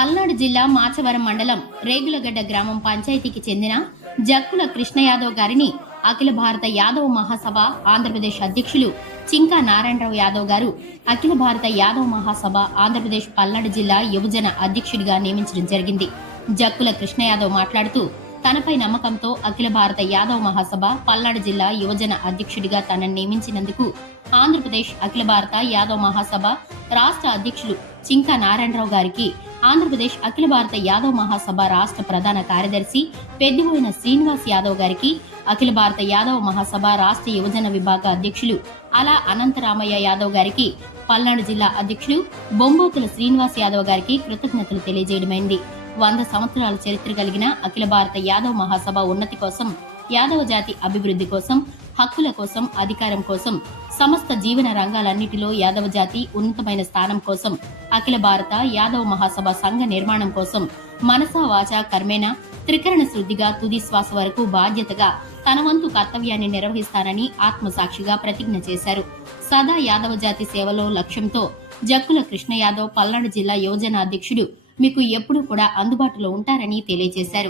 పల్నాడు జిల్లా మాచవరం మండలం రేగులగడ్డ గ్రామం పంచాయతీకి చెందిన జక్కుల కృష్ణ యాదవ్ గారిని అఖిల భారత యాదవ్ మహాసభ ఆంధ్రప్రదేశ్ అధ్యక్షులు చింకా నారాయణరావు యాదవ్ గారు అఖిల భారత యాదవ్ మహాసభ ఆంధ్రప్రదేశ్ పల్నాడు జిల్లా యువజన అధ్యక్షుడిగా నియమించడం జరిగింది. జక్కుల కృష్ణ యాదవ్ మాట్లాడుతూ తనపై నమ్మకంతో అఖిల భారత యాదవ్ మహాసభ పల్నాడు జిల్లా యువజన అధ్యక్షుడిగా తనను నియమించినందుకు ఆంధ్రప్రదేశ్ అఖిల భారత యాదవ్ మహాసభ రాష్ట్ర అధ్యక్షులు చింకా నారాయణరావు గారికి, ఆంధ్రప్రదేశ్ అఖిల భారత యాదవ్ మహాసభ రాష్ట్ర ప్రధాన కార్యదర్శి పెద్దిబోయిన శ్రీనివాస్ యాదవ్ గారికి, అఖిల భారత యాదవ్ మహాసభ రాష్ట్ర యువజన విభాగ అధ్యక్షులు అలా అనంతరామయ్య యాదవ్ గారికి, పల్నాడు జిల్లా అధ్యక్షులు బొంబోతుల శ్రీనివాస్ యాదవ్ గారికి కృతజ్ఞతలు తెలియజేయడమైంది. 100 సంవత్సరాల చరిత్ర కలిగిన అఖిల భారత యాదవ్ మహాసభ ఉన్నతి కోసం, యాదవ జాతి అభివృద్ధి కోసం, హక్కుల కోసం, అధికారం కోసం, సమస్త జీవన రంగాలన్నిటిలో యాదవ జాతి ఉన్నతమైన స్థానం కోసం, అఖిల భారత యాదవ్ మహాసభ సంఘ నిర్మాణం కోసం మనసా వాచా కర్మేణ త్రికరణ శుద్ధిగా తుది శ్వాస వరకు బాధ్యతగా తన వంతు కర్తవ్యాన్ని నిర్వహిస్తానని ఆత్మసాక్షిగా ప్రతిజ్ఞ చేశారు. సదా యాదవ జాతి సేవలో లక్ష్యంతో జక్కుల కృష్ణ యాదవ్ పల్నాడు జిల్లా యువజన అధ్యక్షుడు మీకు ఎప్పుడూ కూడా అందుబాటులో ఉంటారని తెలియజేశారు.